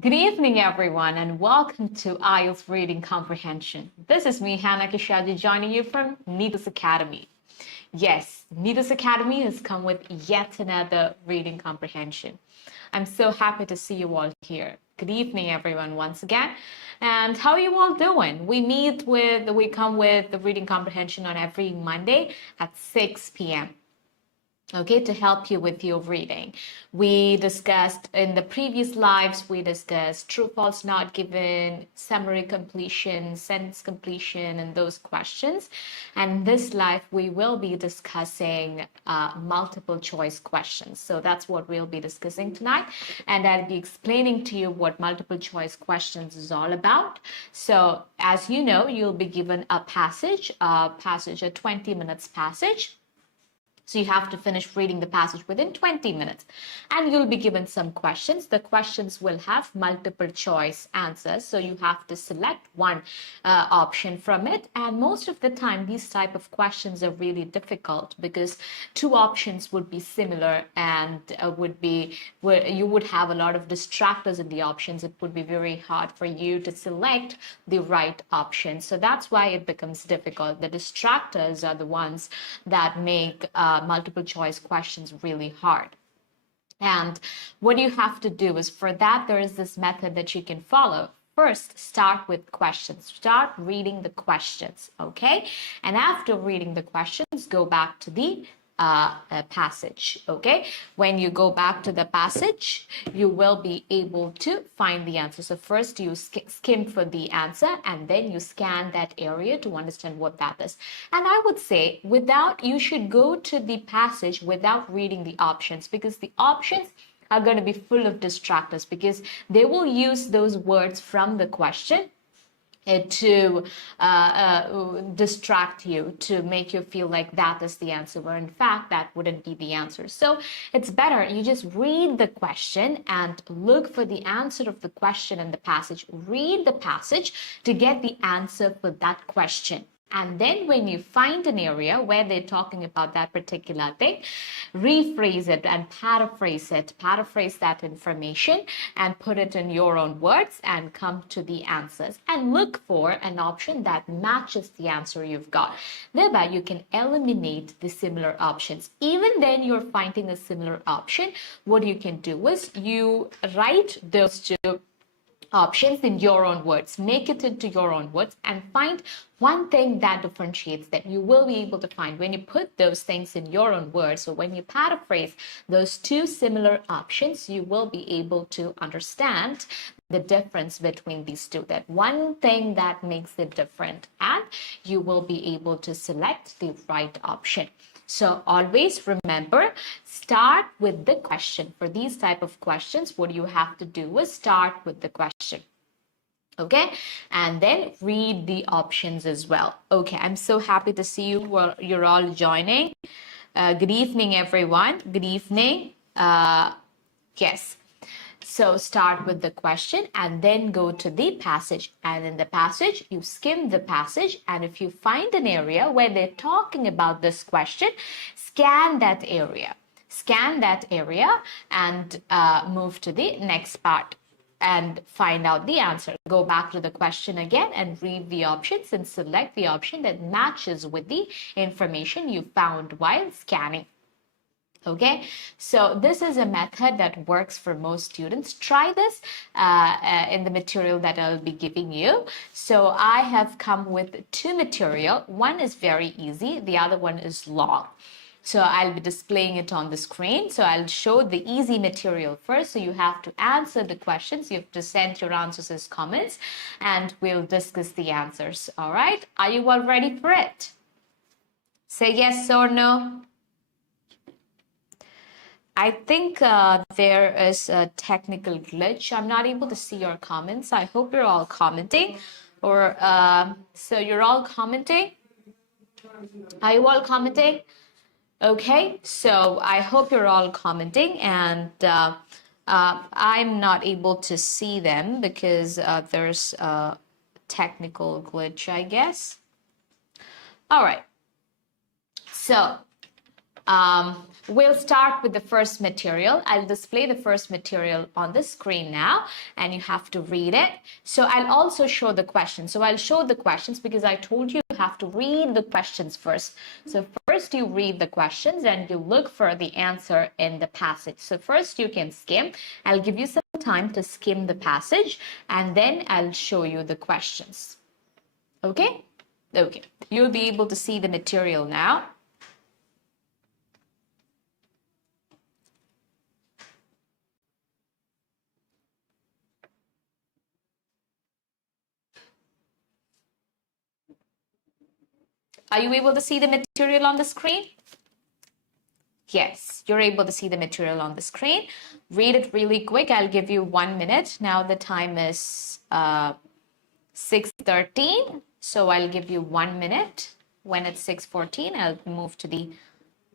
Good evening, everyone, and welcome to IELTS Reading Comprehension. This is me, 𝐻𝐶𝐒 𝐂𝐨𝐻𝐃, joining you from 𝐁𝐲 Academy. Yes, 𝐁𝐲 Academy has come with yet another reading comprehension. I'm so happy to see you all here. Good evening, everyone, once again. And how are you all doing? We come with the reading comprehension on every Monday at 6 p.m. Okay, to help you with your reading. We discussed in the previous lives, we discussed true, false, not given, summary completion, sentence completion, and those questions. And this live, we will be discussing multiple choice questions. So that's what we'll be discussing tonight. And I'll be explaining to you what multiple choice questions is all about. So as you know, you'll be given a 20 minutes passage. So you have to finish reading the passage within 20 minutes. And you'll be given some questions. The questions will have multiple choice answers. So you have to select one option from it. And most of the time, these type of questions are really difficult because two options would be similar and you would have a lot of distractors in the options. It would be very hard for you to select the right option. So that's why it becomes difficult. The distractors are the ones that make multiple choice questions really hard. And what you have to do is, for that, there is this method that you can follow. First, start with questions. Start reading the questions, okay? And after reading the questions, go back to the passage, okay? When you go back to the passage, you will be able to find the answer. So first you skim for the answer and then you scan that area to understand what that is. And I would say you should go to the passage without reading the options, because the options are going to be full of distractors, because they will use those words from the question to distract you, to make you feel like that is the answer, where in fact that wouldn't be the answer. So it's better you just read the question and look for the answer of the question in the passage. Read the passage to get the answer for that question. And then when you find an area where they're talking about that particular thing, rephrase it and paraphrase it. Paraphrase that information and put it in your own words and come to the answers. And look for an option that matches the answer you've got. Thereby, you can eliminate the similar options. Even then, you're finding a similar option. What you can do is you write those two options in your own words, make it into your own words, and find one thing that differentiates them. You will be able to find when you put those things in your own words. So when you paraphrase those two similar options, you will be able to understand the difference between these two, that one thing that makes it different, and you will be able to select the right option. So always remember, start with the question. For these type of questions, what you have to do is start with the question. Okay, and then read the options as well. Okay, I'm so happy to see you. Well, you're all joining. Good evening, everyone. Good evening. Yes. So start with the question and then go to the passage. And in the passage, you skim the passage. And if you find an area where they're talking about this question, scan that area. Scan that area and move to the next part and find out the answer. Go back to the question again and read the options and select the option that matches with the information you found while scanning. Okay, so this is a method that works for most students. Try this in the material that I'll be giving you. So I have come with two material. One is very easy, the other one is long. So I'll be displaying it on the screen. So I'll show the easy material first. So you have to answer the questions. You have to send your answers as comments and we'll discuss the answers. All right, are you all ready for it? Say yes or no. I think there is a technical glitch. I'm not able to see your comments. I hope you're all commenting. Or so you're all commenting? Are you all commenting? Okay, so I hope you're all commenting, and I'm not able to see them because there's a technical glitch, I guess. All right, so We'll start with the first material. I'll display the first material on the screen now, and you have to read it. So I'll also show the questions. So I'll show the questions because I told you have to read the questions first. So first you read the questions and you look for the answer in the passage. So first you can skim. I'll give you some time to skim the passage, and then I'll show you the questions. Okay? Okay. You'll be able to see the material now. Are you able to see the material on the screen? Yes, you're able to see the material on the screen. Read it really quick. I'll give you 1 minute. Now the time is 6:13. So I'll give you 1 minute. When it's 6:14, I'll move to the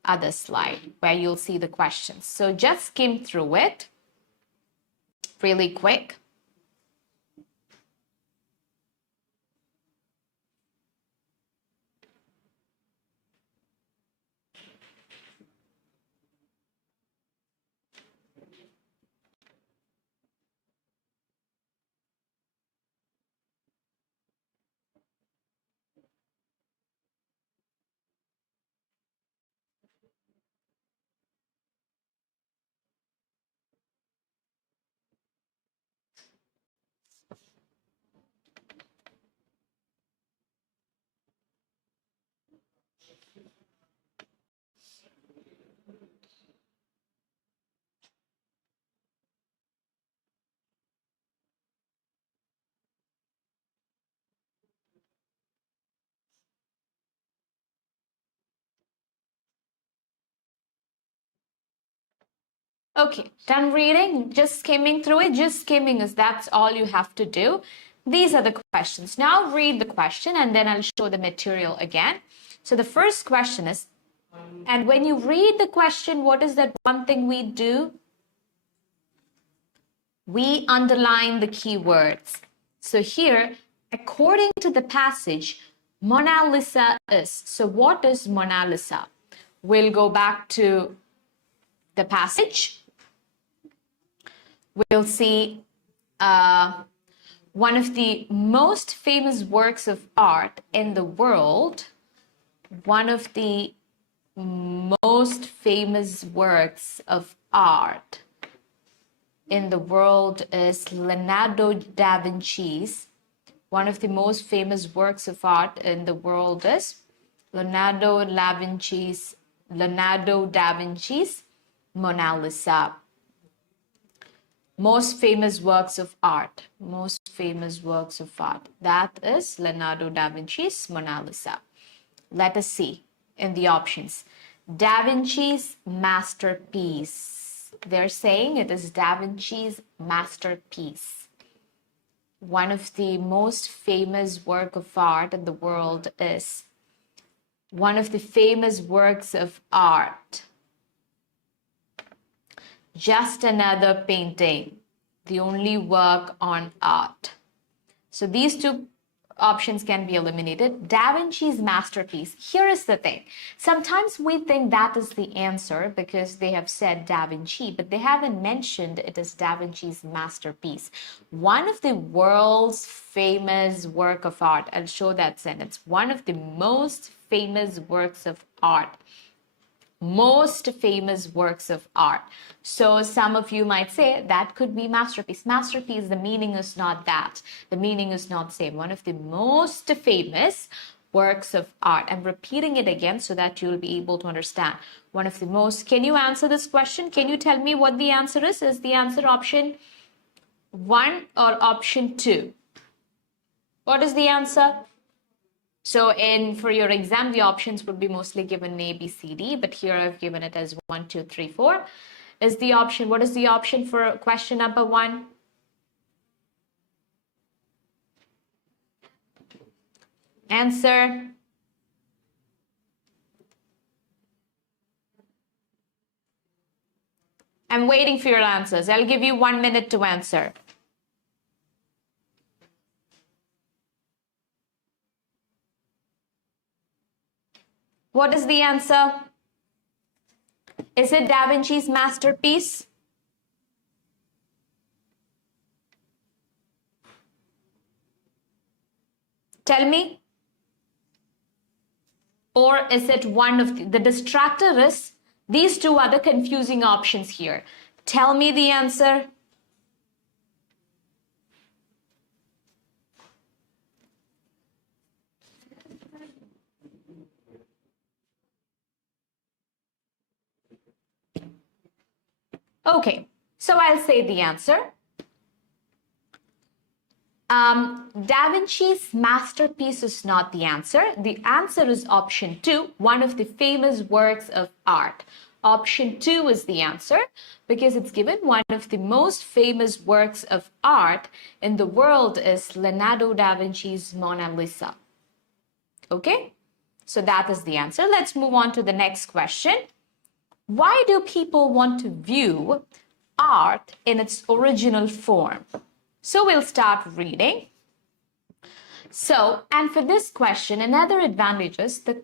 other slide where you'll see the questions. So just skim through it really quick. Okay, done reading, just skimming through it. Just skimming is that's all you have to do. These are the questions. Now read the question and then I'll show the material again. So the first question is, and when you read the question, what is that one thing we do? We underline the keywords. So here, according to the passage, Mona Lisa is. So what is Mona Lisa? We'll go back to the passage. We'll see one of the most famous works of art in the world. One of the most famous works of art in the world is Leonardo da Vinci's. One of the most famous works of art in the world is Leonardo da Vinci's Mona Lisa. Most famous works of art. Most famous works of art. That is Leonardo da Vinci's Mona Lisa. Let us see in the options. Da Vinci's masterpiece. They're saying it is Da Vinci's masterpiece. One of the most famous work of art in the world is one of the famous works of art. Just another painting, the only work on art. So these two options can be eliminated. Da Vinci's masterpiece. Here is the thing. Sometimes we think that is the answer because they have said Da Vinci, but they haven't mentioned it is Da Vinci's masterpiece. One of the world's famous work of art. I'll show that sentence. One of the most famous works of art. Most famous works of art. So some of you might say that could be masterpiece. Masterpiece, the meaning is not that. The meaning is not same. One of the most famous works of art. I'm repeating it again so that you'll be able to understand. One of the most, can you answer this question? Can you tell me what the answer is? Is the answer option 1 or option 2? What is the answer? So for your exam, the options would be mostly given A, B, C, D, but here I've given it as 1, 2, 3, 4. Is the option, what is the option for question number 1? Answer. I'm waiting for your answers. I'll give you 1 minute to answer. What is the answer? Is it Da Vinci's masterpiece? Tell me. Or is it one of the distractor is, these two are the confusing options here. Tell me the answer. Okay, so I'll say the answer. Da Vinci's masterpiece is not the answer. The answer is option 2, one of the famous works of art. Option 2 is the answer because it's given one of the most famous works of art in the world is Leonardo da Vinci's Mona Lisa. Okay, so that is the answer. Let's move on to the next question. Why do people want to view art in its original form? So we'll start reading. So, and for this question and other advantages, the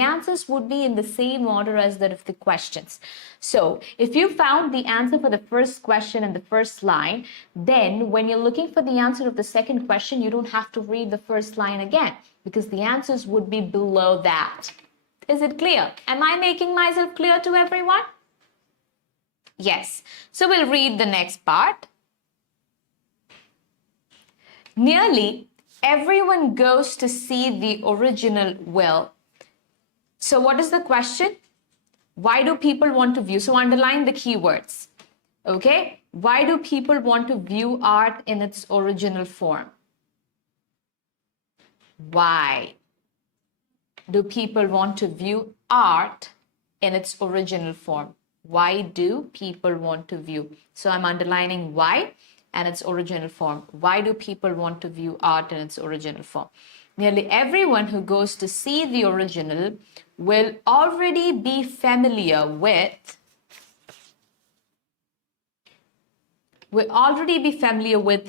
answers would be in the same order as that of the questions. So, if you found the answer for the first question in the first line, then when you're looking for the answer of the second question, you don't have to read the first line again because the answers would be below that. Is it clear? Am I making myself clear to everyone? Yes. So, we'll read the next part. Nearly everyone goes to see the original will. So what is the question? Why do people want to view? So underline the keywords. Okay? Why do people want to view art in its original form? Why do people want to view art in its original form? Why do people want to view? So I'm underlining why and its original form. Why do people want to view art in its original form? Nearly everyone who goes to see the original will already be familiar with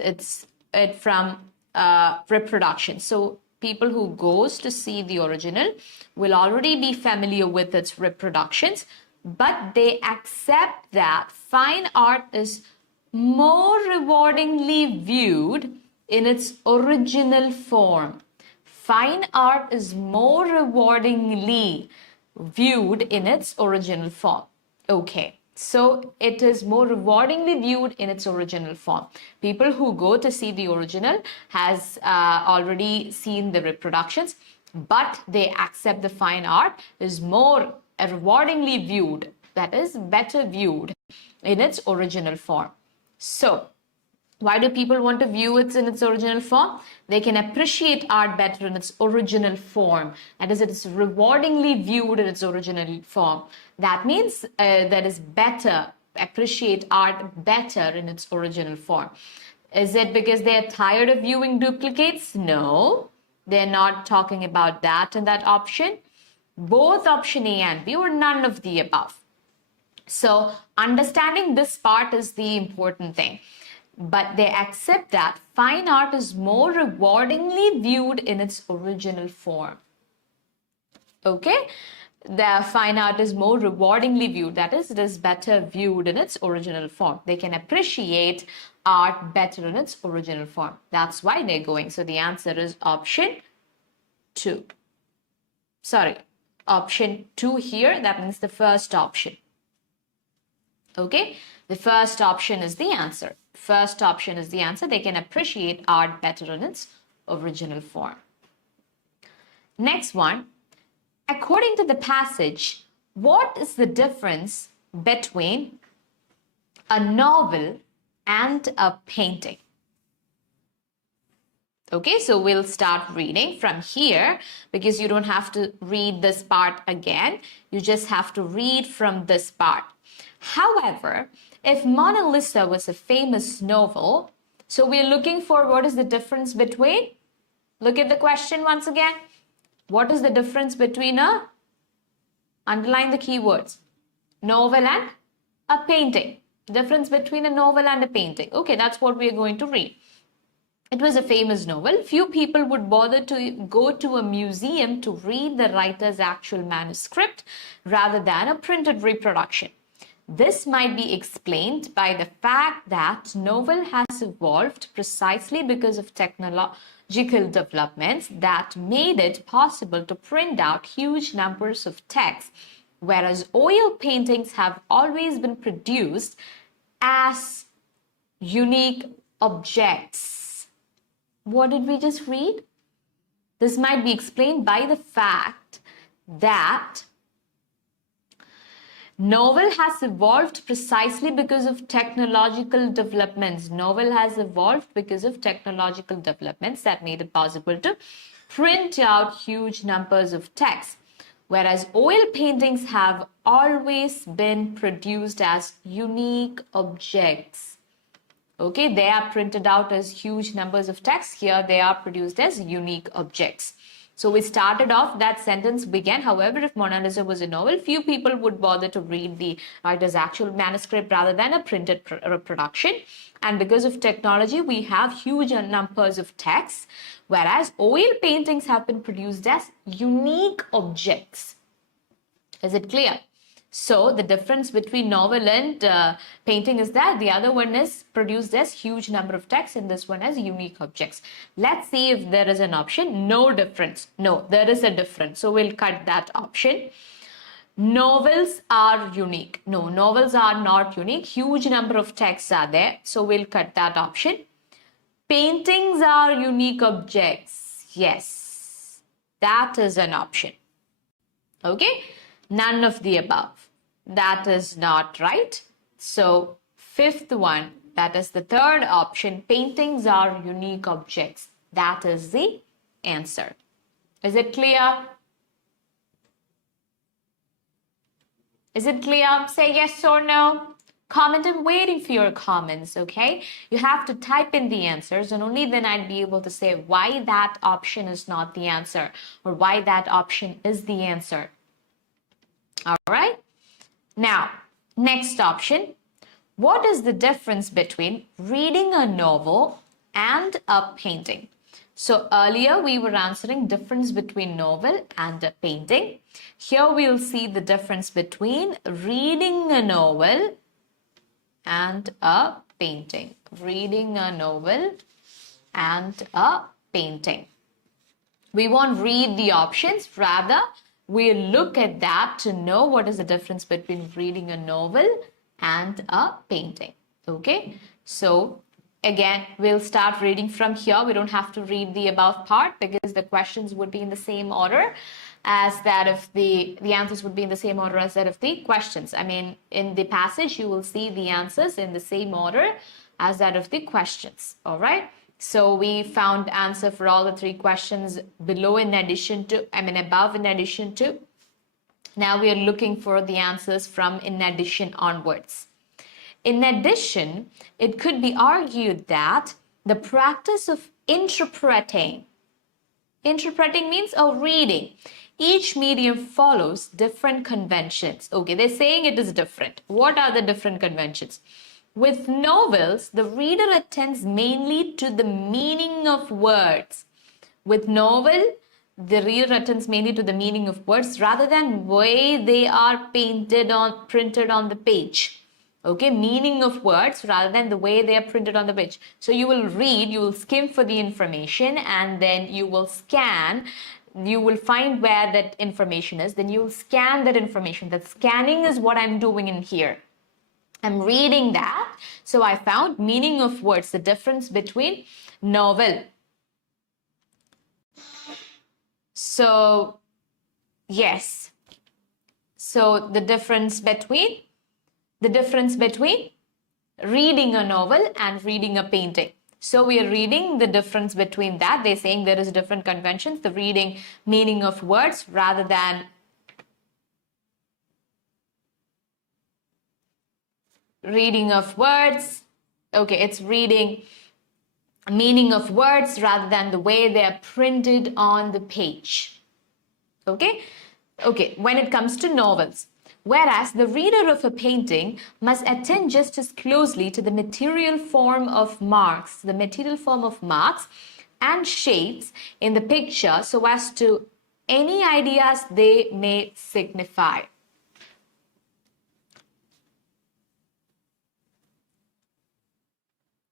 it from reproduction. So people who goes to see the original will already be familiar with its reproductions, but they accept that fine art is more rewardingly viewed in its original form. Fine art is more rewardingly viewed in its original form. Okay, so it is more rewardingly viewed in its original form. People who go to see the original has already seen the reproductions, but they accept the fine art is more rewardingly viewed, that is better viewed in its original form. So, why do people want to view it in its original form? They can appreciate art better in its original form. That is, it is rewardingly viewed in its original form. That means that is better, appreciate art better in its original form. Is it because they are tired of viewing duplicates? No, they're not talking about that in that option. Both option A and B or none of the above. So understanding this part is the important thing. But they accept that fine art is more rewardingly viewed in its original form. Okay? The fine art is more rewardingly viewed. That is, it is better viewed in its original form. They can appreciate art better in its original form. That's why they're going. So the answer is option 2. Sorry, option 2 here. That means the first option. Okay, the first option is the answer. First option is the answer. They can appreciate art better in its original form. Next one, according to the passage, what is the difference between a novel and a painting? Okay, so we'll start reading from here because you don't have to read this part again. You just have to read from this part. However, if Mona Lisa was a famous novel, so we're looking for what is the difference between, look at the question once again. What is the difference between underline the keywords, novel and a painting? Difference between a novel and a painting. Okay, that's what we are going to read. It was a famous novel. Few people would bother to go to a museum to read the writer's actual manuscript rather than a printed reproduction. This might be explained by the fact that novel has evolved precisely because of technological developments that made it possible to print out huge numbers of text, whereas oil paintings have always been produced as unique objects. What did we just read? This might be explained by the fact that novel has evolved precisely because of technological developments. Novel has evolved because of technological developments that made it possible to print out huge numbers of text, whereas oil paintings have always been produced as unique objects. Okay, they are printed out as huge numbers of text. Here they are produced as unique objects. So we started off, that sentence began, however, if Mona Lisa was a novel, few people would bother to read the writer's actual manuscript rather than a printed reproduction. And because of technology, we have huge numbers of text, whereas oil paintings have been produced as unique objects. Is it clear? So the difference between novel and painting is that the other one is produced as huge number of text and this one as unique objects. Let's see if there is an option. No difference. No, there is a difference. So we'll cut that option. Novels are unique. No, novels are not unique. Huge number of texts are there. So we'll cut that option. Paintings are unique objects. Yes, that is an option. Okay, none of the above. That is not right. So fifth one, that is the third option, paintings are unique objects. That is the answer. Is it clear? Is it clear? Say yes or no. Comment. I'm waiting for your comments, okay? You have to type in the answers and only then I'd be able to say why that option is not the answer or why that option is the answer. All right? Now, next option. What is the difference between reading a novel and a painting? So earlier we were answering difference between novel and a painting. Here we'll see the difference between reading a novel and a painting. Reading a novel and a painting. We won't read the options, rather we'll look at that to know what is the difference between reading a novel and a painting. Okay, so again, we'll start reading from here. We don't have to read the above part because the questions would be in the same order as that of the answers would be in the same order as that of the questions. I mean, in the passage, you will see the answers in the same order as that of the questions. All right. So we found answer for all the three questions below in addition to, above in addition to. Now we are looking for the answers from in addition onwards. In addition, it could be argued that the practice of interpreting means reading. Each medium follows different conventions. Okay, they're saying it is different. What are the different conventions? With novels, the reader attends mainly to the meaning of words. With novel, the reader attends mainly to the meaning of words rather than way they are printed on the page. Okay, meaning of words rather than the way they are printed on the page. So you will read, you will skim for the information and then you will scan. You will find where that information is. Then you will scan that information. That scanning is what I'm doing in here. I'm reading that. So I found meaning of words, the difference between novel. So, yes. So the difference between reading a novel and reading a painting. So we are reading the difference between that. They're saying there is different conventions. The reading meaning of words rather than reading of words. Okay, it's reading meaning of words rather than the way they are printed on the page. Okay, when it comes to novels. Whereas the reader of a painting must attend just as closely to the material form of marks, and shapes in the picture so as to any ideas they may signify.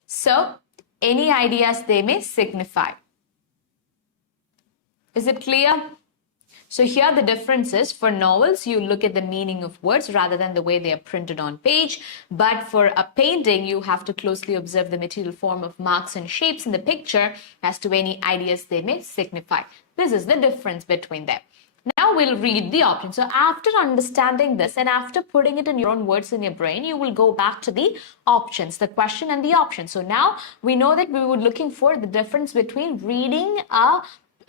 So, any ideas they may signify. Is it clear? So here the difference is, for novels, you look at the meaning of words rather than the way they are printed on page. But for a painting, you have to closely observe the material form of marks and shapes in the picture as to any ideas they may signify. This is the difference between them. Now we'll read the options. So after understanding this and after putting it in your own words in your brain, you will go back to the options, the question and the option. So now we know that we were looking for the difference between reading a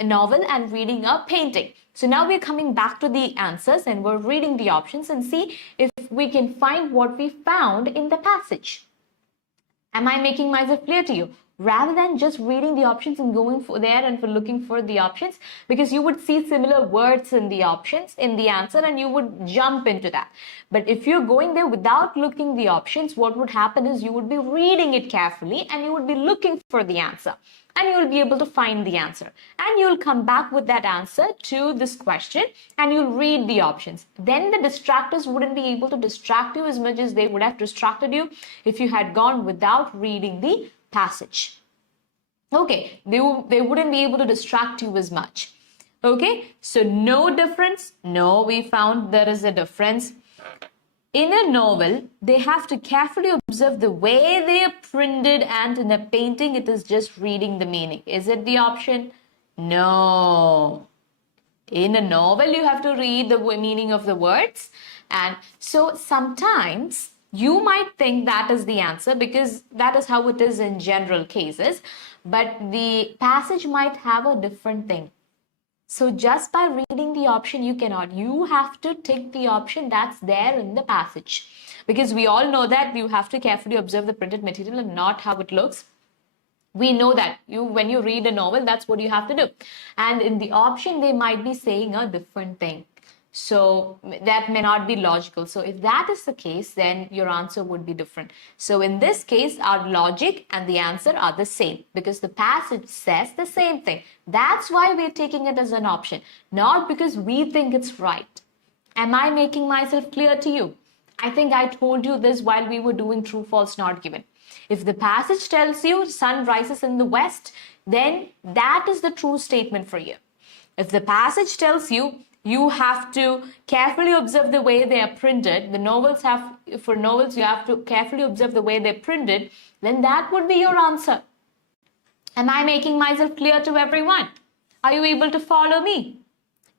novel and reading a painting. So now we're coming back to the answers and we're reading the options and see if we can find what we found in the passage. Am I making myself clear to you? Rather than just reading the options and going for there and for looking for the options, because you would see similar words in the options in the answer and you would jump into that. But if you're going there without looking the options, what would happen is you would be reading it carefully and you would be looking for the answer. And you will be able to find the answer. And you will come back with that answer to this question and you'll read the options. Then the distractors wouldn't be able to distract you as much as they would have distracted you if you had gone without reading the passage. Okay, they wouldn't be able to distract you as much. Okay, so no difference. No, we found there is a difference. In a novel, they have to carefully observe the way they are printed, and in a painting, it is just reading the meaning. Is it the option? No. In a novel, you have to read the meaning of the words. And so sometimes you might think that is the answer because that is how it is in general cases. But the passage might have a different thing. So just by reading the option, you cannot. You have to take the option that's there in the passage. Because we all know that you have to carefully observe the printed material and not how it looks. We know that when you read a novel, that's what you have to do. And in the option, they might be saying a different thing. So that may not be logical. So if that is the case, then your answer would be different. So in this case, our logic and the answer are the same because the passage says the same thing. That's why we're taking it as an option, not because we think it's right. Am I making myself clear to you? I think I told you this while we were doing true, false, not given. If the passage tells you sun rises in the west, then that is the true statement for you. If the passage tells you you have to carefully observe the way they are printed, for novels you have to carefully observe the way they're printed, then that would be your answer. Am I making myself clear to everyone? Are you able to follow me?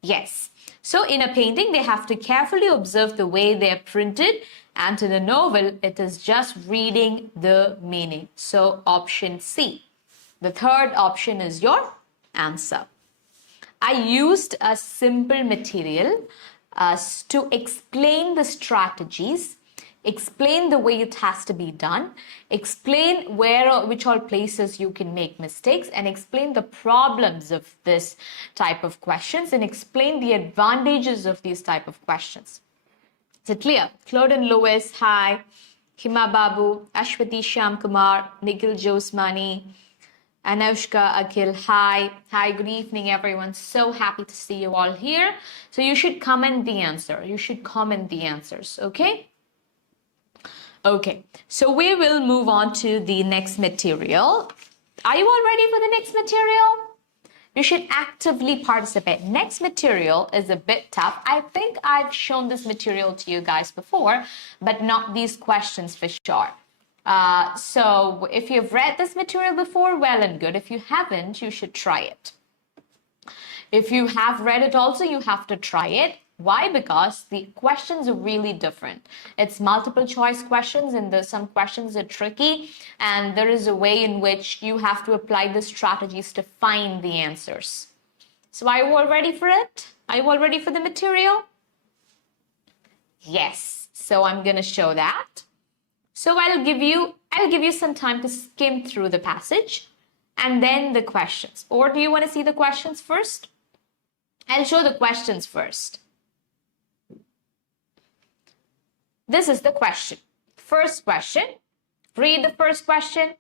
Yes. So in a painting, they have to carefully observe the way they are printed, and in a novel, it is just reading the meaning. So option C. The third option is your answer. I used a simple material to explain the strategies, explain the way it has to be done, explain which all places you can make mistakes, and explain the problems of this type of questions, and explain the advantages of these type of questions. Is it clear? Claude and Louis, hi. Hima Babu, Ashwati Shyam Kumar, Nikhil Josmani, Anushka, Akhil, hi. Hi, good evening, everyone. So happy to see you all here. So you should comment the answer. You should comment the answers, okay? Okay, so we will move on to the next material. Are you all ready for the next material? You should actively participate. Next material is a bit tough. I think I've shown this material to you guys before, but not these questions for sure. So if you've read this material before, well and good. If you haven't, you should try it. If you have read it also, you have to try it. Why? Because the questions are really different. It's multiple choice questions, and some questions are tricky, and there is a way in which you have to apply the strategies to find the answers. So are you all ready for it? Are you all ready for the material? Yes. So I'm going to show that. So I'll give you some time to skim through the passage and then the questions. Or do you want to see the questions first? I'll show the questions first. This is the question. First question. Read the first question.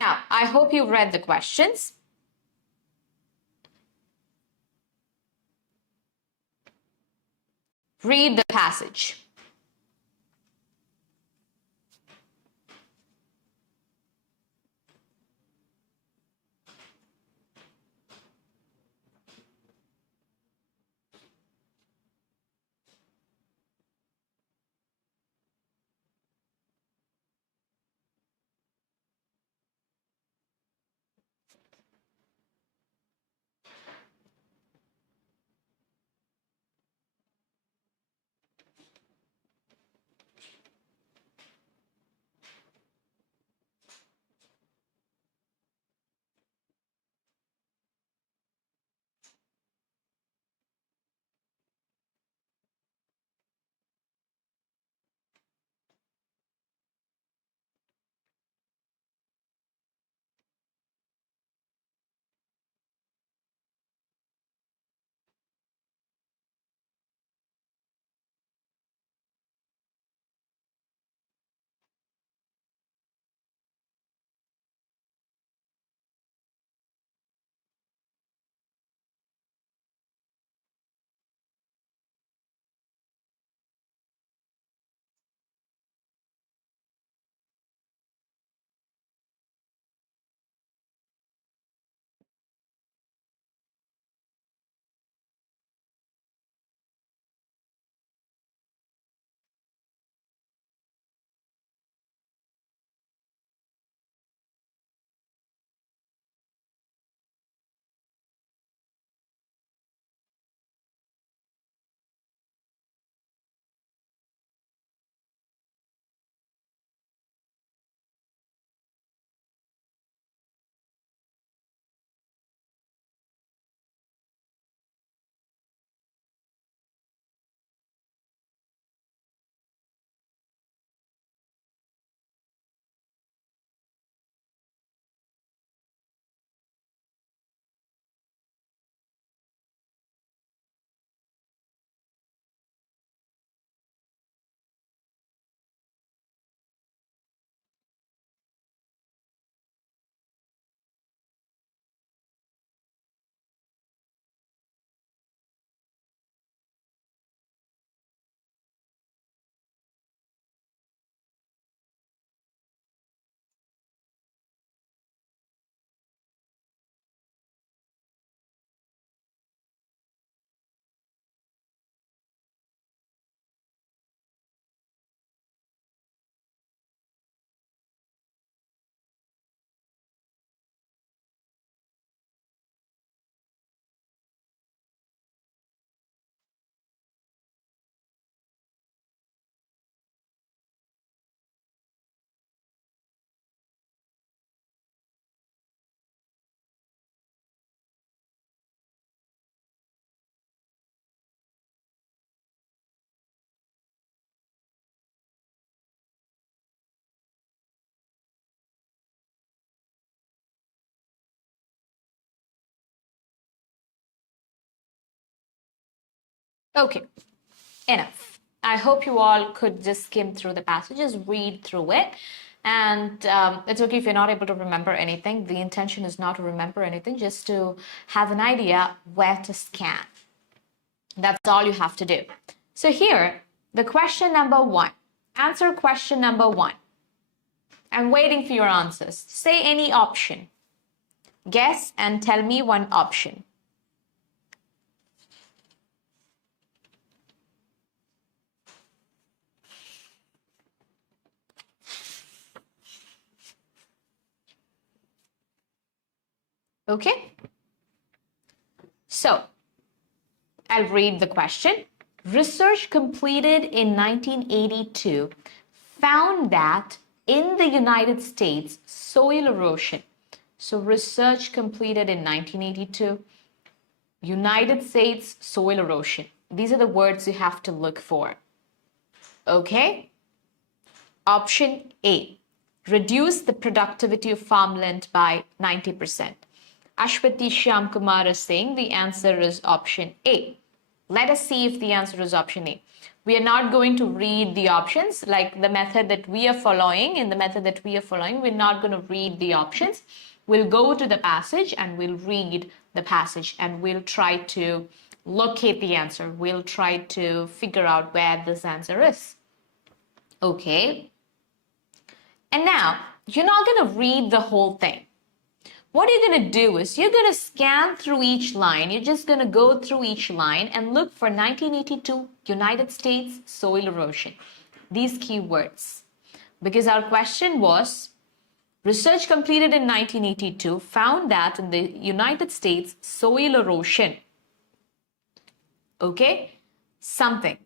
Now, I hope you've read the questions. Read the passage. Okay, enough. I hope you all could just skim through the passages, read through it. And it's okay if you're not able to remember anything. The intention is not to remember anything, just to have an idea where to scan. That's all you have to do. So here, the question number 1. Answer question number 1. I'm waiting for your answers. Say any option. Guess and tell me one option. Okay? So, I'll read the question. Research completed in 1982 found that in the United States, soil erosion. So, research completed in 1982, United States soil erosion. These are the words you have to look for. Okay? Option A, reduced the productivity of farmland by 90%. 𝐷𝐶 𝐂𝐲 is saying the answer is option A. Let us see if the answer is option A. We are not going to read the options like the method that we are following. In the method that we are following, we're not going to read the options. We'll go to the passage and we'll read the passage and we'll try to locate the answer. We'll try to figure out where this answer is. Okay. And now, you're not going to read the whole thing. What you're going to do is you're going to scan through each line. You're just going to go through each line and look for 1982 United States soil erosion. These keywords. Because our question was, research completed in 1982 found that in the United States soil erosion. Okay? Something.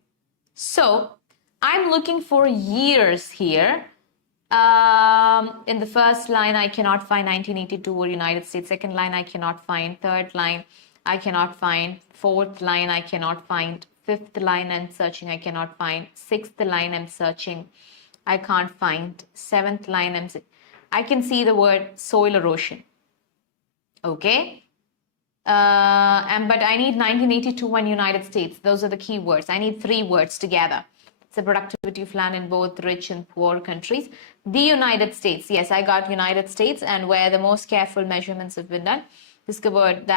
So, I'm looking for years here. In the first line, I cannot find 1982 or United States. Second line, I cannot find. Third line, I cannot find. Fourth line, I cannot find. Fifth line, I'm searching. I cannot find. Sixth line, I'm searching. I can't find. Seventh line, I can see the word soil erosion. Okay. But I need 1982 and United States. Those are the key words. I need 3 words together. The productivity of land in both rich and poor countries. The United States, yes, I got United States, and where the most careful measurements have been done. Discovered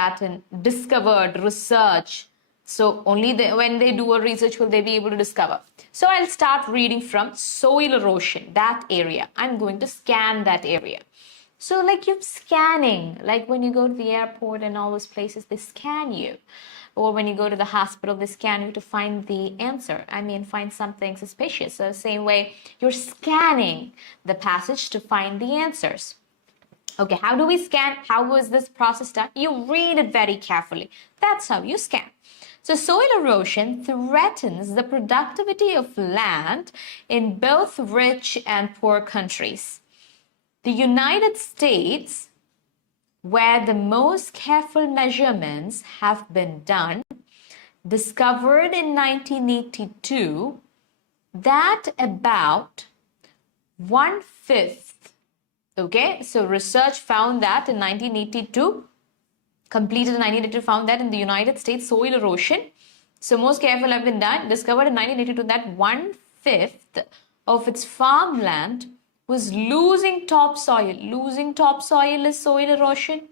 research. So only when they do a research will they be able to discover. So I'll start reading from soil erosion, that area. I'm going to scan that area. So like you're scanning, like when you go to the airport and all those places, they scan you. Or when you go to the hospital, they scan you to find the answer. Find something suspicious. So same way, you're scanning the passage to find the answers. Okay, how do we scan? How was this process done? You read it very carefully. That's how you scan. So soil erosion threatens the productivity of land in both rich and poor countries. The United States, where the most careful measurements have been done, discovered in 1982 that about 1/5, okay, so research found that in 1982, completed in 1982, found that in the United States soil erosion, so most careful have been done, discovered in 1982 that 1/5 of its farmland was losing topsoil. Losing topsoil is soil erosion.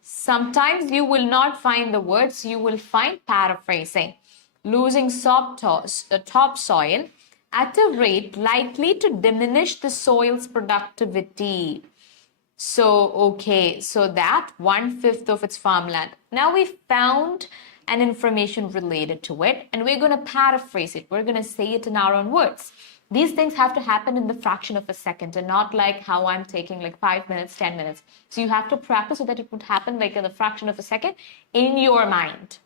Sometimes you will not find the words, you will find paraphrasing. Losing topsoil at a rate likely to diminish the soil's productivity. So, okay, so that 1/5 of its farmland. Now we found and information related to it, and we're going to paraphrase it. We're going to say it in our own words. These things have to happen in the fraction of a second and not like how I'm taking like 5 minutes, 10 minutes. So you have to practice so that it would happen like in the fraction of a second in your mind.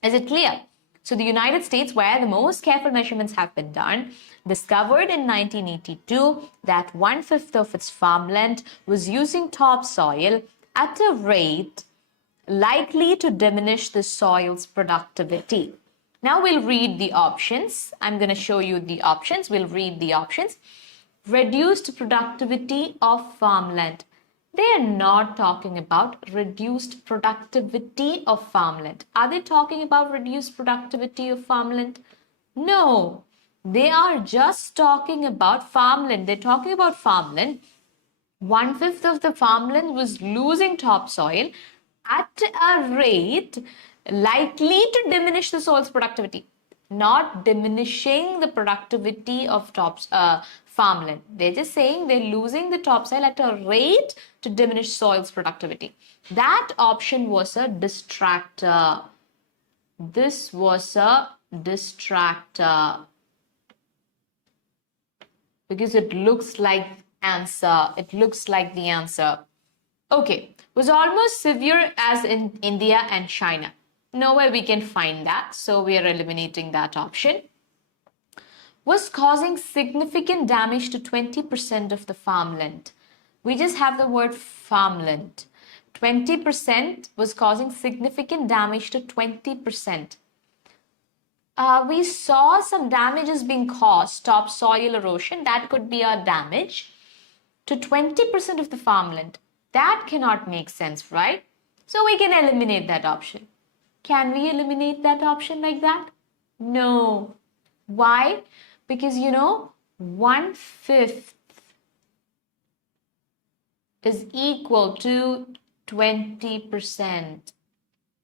Is it clear? So the United States, where the most careful measurements have been done, discovered in 1982 that 1/5 of its farmland was using topsoil at a rate likely to diminish the soil's productivity. Now we'll read the options. I'm going to show you the options. We'll read the options. Reduced productivity of farmland. They are not talking about reduced productivity of farmland. Are they talking about reduced productivity of farmland? No, they are just talking about farmland. They're talking about farmland. 1/5 of the farmland was losing topsoil at a rate likely to diminish the soil's productivity, not diminishing the productivity of farmland. They're just saying they're losing the topsoil at a rate to diminish soil's productivity. That option was a distractor. This was a distractor because it looks like answer. It looks like the answer. Okay, was almost severe as in India and China. Nowhere we can find that, so we are eliminating that option. Was causing significant damage to 20% of the farmland. We just have the word farmland. 20% was causing significant damage to 20%. We saw some damages being caused, topsoil erosion. That could be a damage to 20% of the farmland. That cannot make sense, right? So we can eliminate that option. Can we eliminate that option like that? No. Why? Because 1/5 is equal to 20%.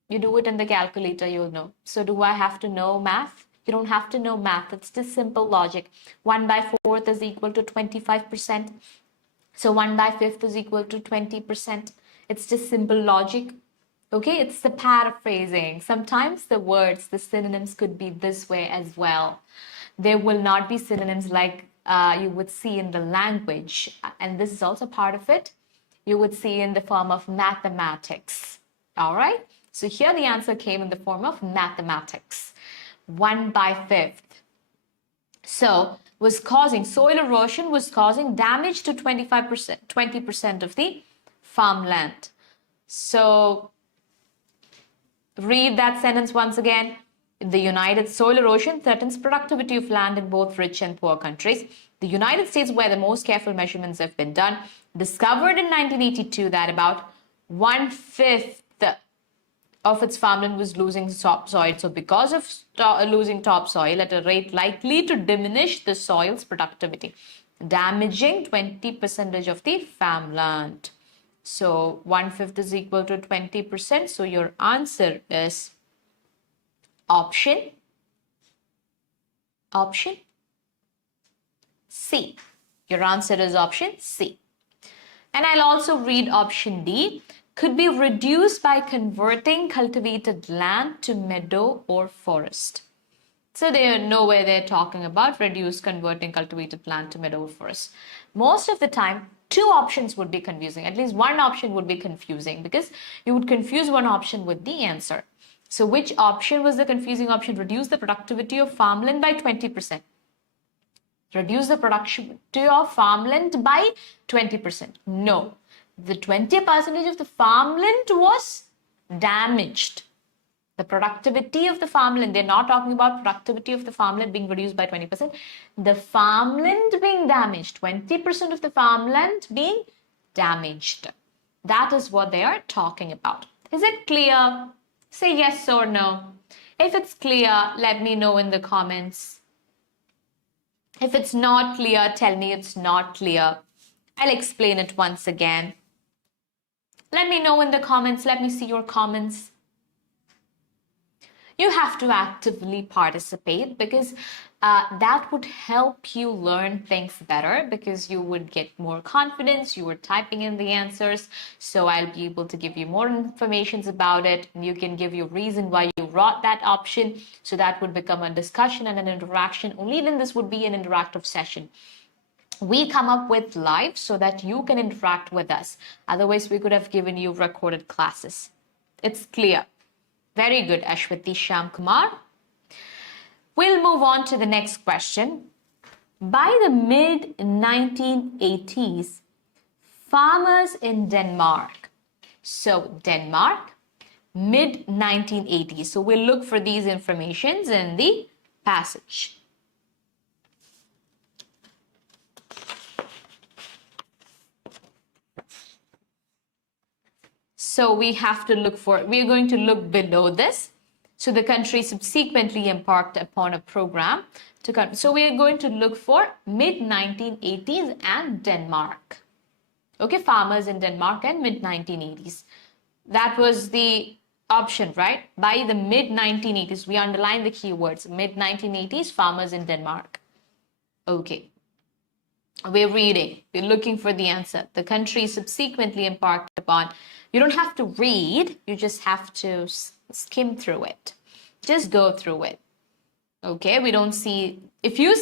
You do it in the calculator, you'll know. So do I have to know math? You don't have to know math. It's just simple logic. 1/4 is equal to 25%. So 1/5 is equal to 20%. It's just simple logic. Okay, it's the paraphrasing. Sometimes the words, the synonyms could be this way as well. There will not be synonyms like you would see in the language. And this is also part of it. You would see in the form of mathematics. All right. So here the answer came in the form of mathematics. 1/5. So soil erosion was causing damage to 25%, 20% of the farmland. So read that sentence once again. The United Soil erosion threatens productivity of land in both rich and poor countries. The United States, where the most careful measurements have been done, discovered in 1982 that about 1/5 of its farmland was losing topsoil. So because of losing topsoil at a rate likely to diminish the soil's productivity, damaging 20% of the farmland. So 1/5 is equal to 20%. So your answer is option C. Your answer is option C. And I'll also read option D. Could be reduced by converting cultivated land to meadow or forest. So they know where they're talking about converting cultivated land to meadow or forest. Most of the time, two options would be confusing. At least one option would be confusing because you would confuse one option with the answer. So which option was the confusing option? Reduce the productivity of farmland by 20%. Reduce the productivity of farmland by 20%. No. The 20% of the farmland was damaged. The productivity of the farmland, they're not talking about productivity of the farmland being reduced by 20%. The farmland being damaged, 20% of the farmland being damaged. That is what they are talking about. Is it clear? Say yes or no. If it's clear, let me know in the comments. If it's not clear, tell me it's not clear. I'll explain it once again. Let me know in the comments. Let me see your comments. You have to actively participate because that would help you learn things better because you would get more confidence. You were typing in the answers. So I'll be able to give you more information about it. And you can give your reason why you wrote that option. So that would become a discussion and an interaction. Only then this would be an interactive session. We come up with live so that you can interact with us. Otherwise, we could have given you recorded classes. It's clear. Very good, Ashwati Shyam Kumar. We'll move on to the next question. By the mid-1980s, farmers in Denmark. So Denmark, mid-1980s. So we'll look for these informations in the passage. So we have to look for, we're going to look below this. So the country subsequently embarked upon a program to come. So we're going to look for mid-1980s and Denmark. Okay, farmers in Denmark and mid-1980s. That was the option, right? By the mid-1980s, we underline the keywords. Mid-1980s, farmers in Denmark. Okay. We're reading. We're looking for the answer. The country subsequently embarked upon. You don't have to read. You just have to skim through it. Just go through it. Okay, we don't see. If you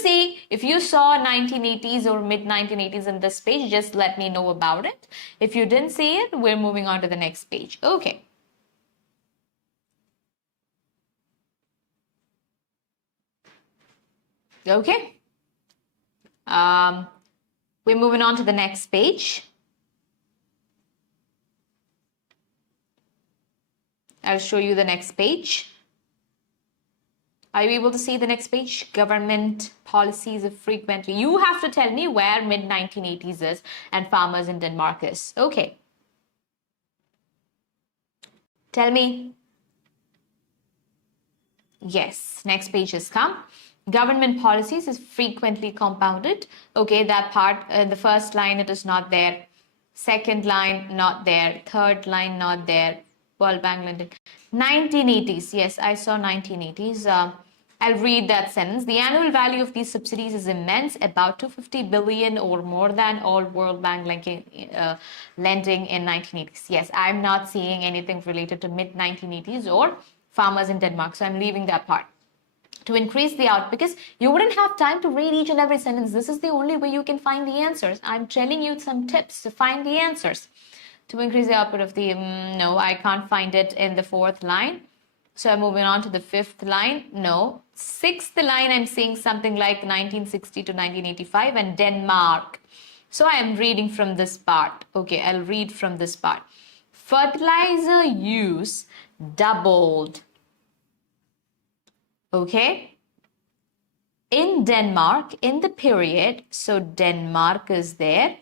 saw 1980s or mid-1980s in this page, just let me know about it. If you didn't see it, we're moving on to the next page. Okay. Okay. We're moving on to the next page. I'll show you the next page. Are you able to see the next page? Government policies of frequently. You have to tell me where mid-1980s is and farmers in Denmark is. Okay. Tell me. Yes, next page has come. Government policies is frequently compounded. Okay, that part, the first line, it is not there. Second line, not there. Third line, not there. World Bank, London. 1980s. Yes, I saw 1980s. I'll read that sentence. The annual value of these subsidies is immense, about 250 billion or more than all World Bank lending in 1980s. Yes, I'm not seeing anything related to mid-1980s or farmers in Denmark, so I'm leaving that part. To increase the output, because you wouldn't have time to read each and every sentence. This is the only way you can find the answers. I'm telling you some tips to find the answers. To increase the output of the, no, I can't find it in the fourth line. So I'm moving on to the fifth line. No. Sixth line, I'm seeing something like 1960 to 1985 and Denmark. So I am reading from this part. Okay, I'll read from this part. Fertilizer use doubled. Okay. In Denmark, in the period, so Denmark is there.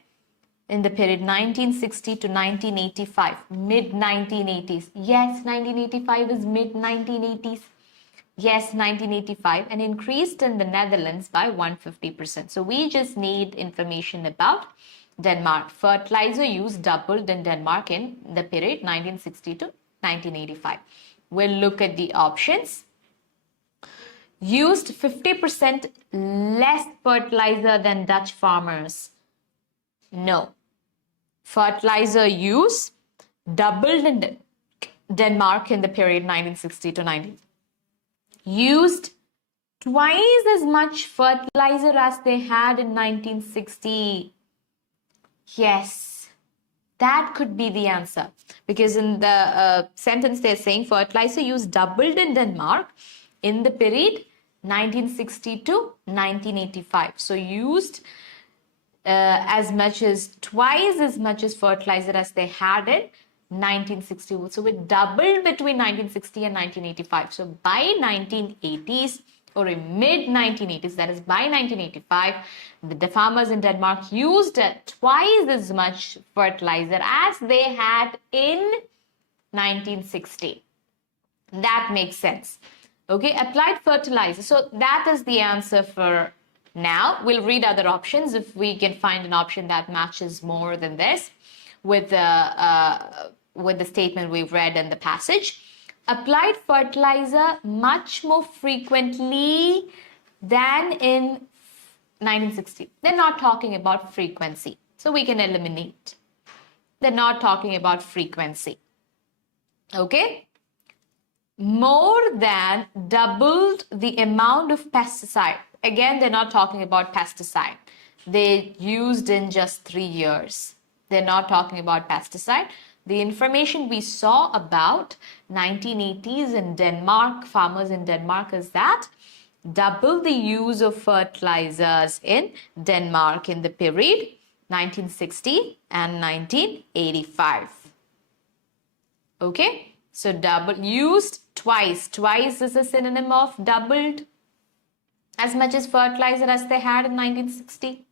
In the period 1960 to 1985, mid-1980s. Yes, 1985 is mid-1980s. Yes, 1985, and increased in the Netherlands by 150%. So we just need information about Denmark. Fertilizer use doubled in Denmark in the period 1960 to 1985. We'll look at the options. Used 50% less fertilizer than Dutch farmers. No. Fertilizer use doubled in Denmark in the period 1960 to 19. Used twice as much fertilizer as they had in 1960. Yes, that could be the answer. Because in the sentence they're saying fertilizer use doubled in Denmark in the period 1960 to 1985. So used as much as twice as much as fertilizer as they had in 1960. So it doubled between 1960 and 1985. So by 1980s or in mid 1980s, that is by 1985, the farmers in Denmark used twice as much fertilizer as they had in 1960. That makes sense. Okay, applied fertilizer. So that is the answer for now. We'll read other options if we can find an option that matches more than this with the statement we've read in the passage. Applied fertilizer much more frequently than in 1960. They're not talking about frequency, so we can eliminate. They're not talking about frequency. Okay? More than doubled the amount of pesticide. Again, they're not talking about pesticide. They used in just 3 years. They're not talking about pesticide. The information we saw about 1980s in Denmark, farmers in Denmark, is that double the use of fertilizers in Denmark in the period 1960 and 1985. Okay, so double used twice. Twice is a synonym of doubled as much as fertilizer as they had in 1960.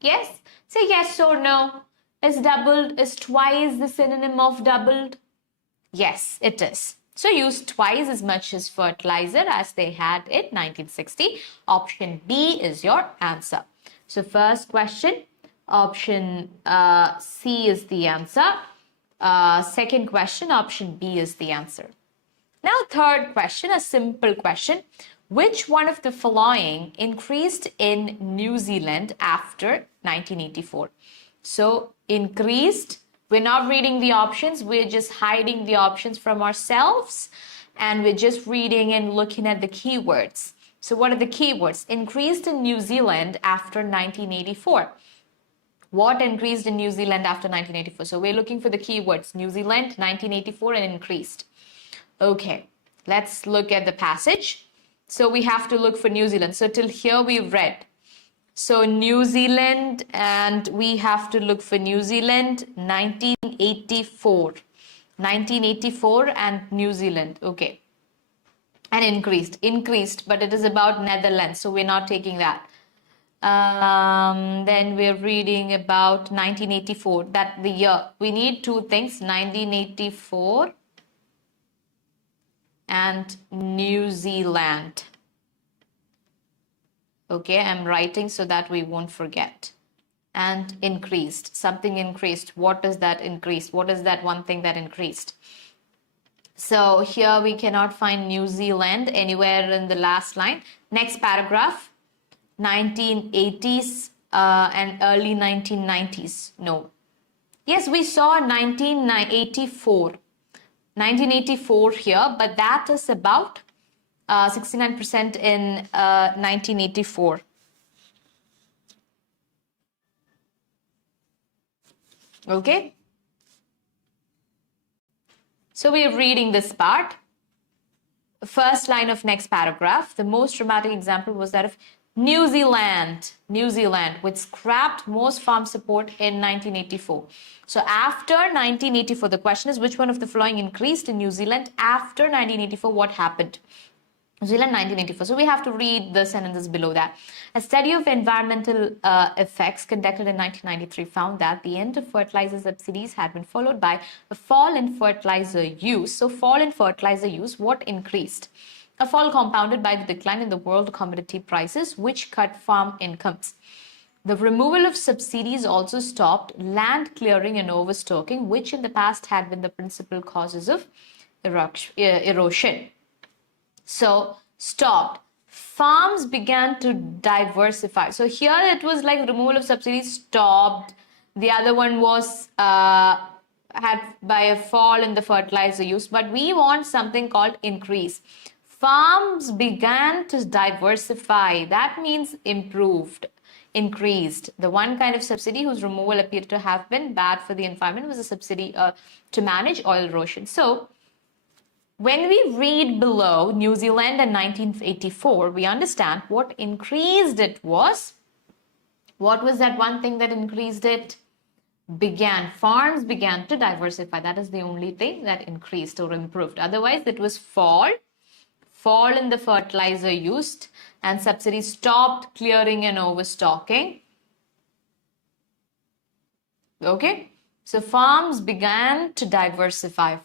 Yes? Say yes or no. Is doubled, is twice the synonym of doubled? Yes, it is. So use twice as much as fertilizer as they had in 1960. Option B is your answer. So first question, option C is the answer. Second question, option B is the answer. Now third question, a simple question. Which one of the following increased in New Zealand after 1984? So increased, we're not reading the options, we're just hiding the options from ourselves and we're just reading and looking at the keywords. So what are the keywords? Increased in New Zealand after 1984. What increased in New Zealand after 1984? So we're looking for the keywords, New Zealand, 1984 and increased. Okay, let's look at the passage. So we have to look for New Zealand. So till here we've read. So New Zealand, and we have to look for New Zealand 1984. 1984 and New Zealand. Okay. and increased, but it is about Netherlands, so we're not taking that. Then we're reading about 1984, that the year. We need two things, 1984 and New Zealand. Okay, I'm writing so that we won't forget. And increased, something increased. What does that increase? What is that one thing that increased? So here we cannot find New Zealand anywhere in the last line. Next paragraph, 1980s and early 1990s. No. Yes, we saw 1984 here, but that is about 69% in 1984. Okay. So we are reading this part. First line of next paragraph. The most dramatic example was that of New Zealand, which scrapped most farm support in 1984. So after 1984, the question is which one of the following increased in New Zealand after 1984? What happened? New Zealand 1984. So we have to read the sentences below that. A study of environmental effects conducted in 1993 found that the end of fertilizer subsidies had been followed by a fall in fertilizer use. So fall in fertilizer use, what increased? A fall compounded by the decline in the world commodity prices, which cut farm incomes. The removal of subsidies also stopped land clearing and overstocking, which in the past had been the principal causes of erosion. So stopped. Farms began to diversify. So here it was like removal of subsidies stopped. The other one was had by a fall in the fertilizer use. But we want something called increase. Farms began to diversify. That means improved, increased. The one kind of subsidy whose removal appeared to have been bad for the environment was a subsidy to manage oil erosion. So when we read below New Zealand and 1984, we understand what increased it was. What was that one thing that increased it? Farms began to diversify. That is the only thing that increased or improved. Otherwise, it was fall in the fertilizer used, and subsidies stopped clearing and overstocking. Okay, so farms began to diversify.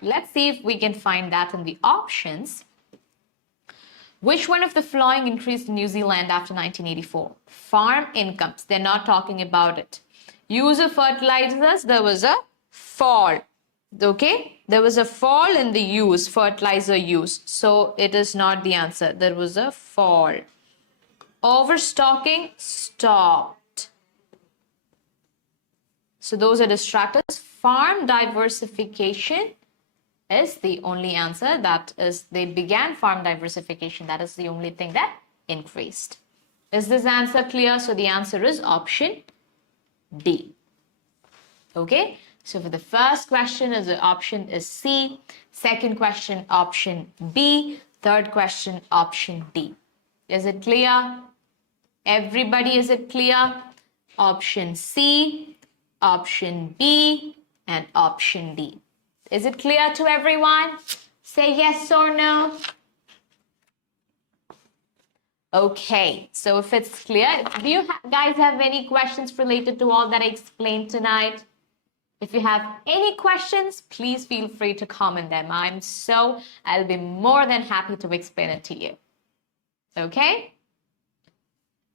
Let's see if we can find that in the options. Which one of the following increased in New Zealand after 1984? Farm incomes. They're not talking about it. Use of fertilizers, there was a fall. Okay, there was a fall in the fertilizer use. So it is not the answer. There was a fall. Overstocking, stopped. So those are distractors. Farm diversification is the only answer. That is, they began farm diversification. That is the only thing that increased. Is this answer clear? So the answer is option D. Okay, so for the first question, the option is C. Second question, option B. Third question, option D. Is it clear? Everybody, is it clear? Option C, option B, and option D. Is it clear to everyone? Say yes or no. Okay, so if it's clear, do you guys have any questions related to all that I explained tonight? If you have any questions, please feel free to comment them. I'll be more than happy to explain it to you. Okay?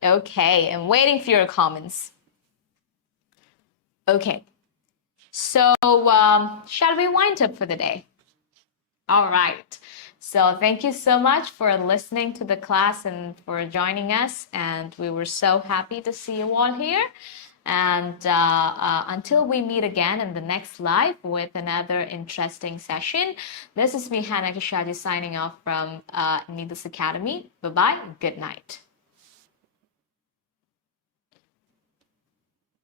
Okay, I'm waiting for your comments. Okay, so shall we wind up for the day? All right. So thank you so much for listening to the class and for joining us. And we were so happy to see you all here. And until we meet again in the next live with another interesting session, this is me, Hannah Kishadi, signing off from Needles Academy. Bye-bye. Good night.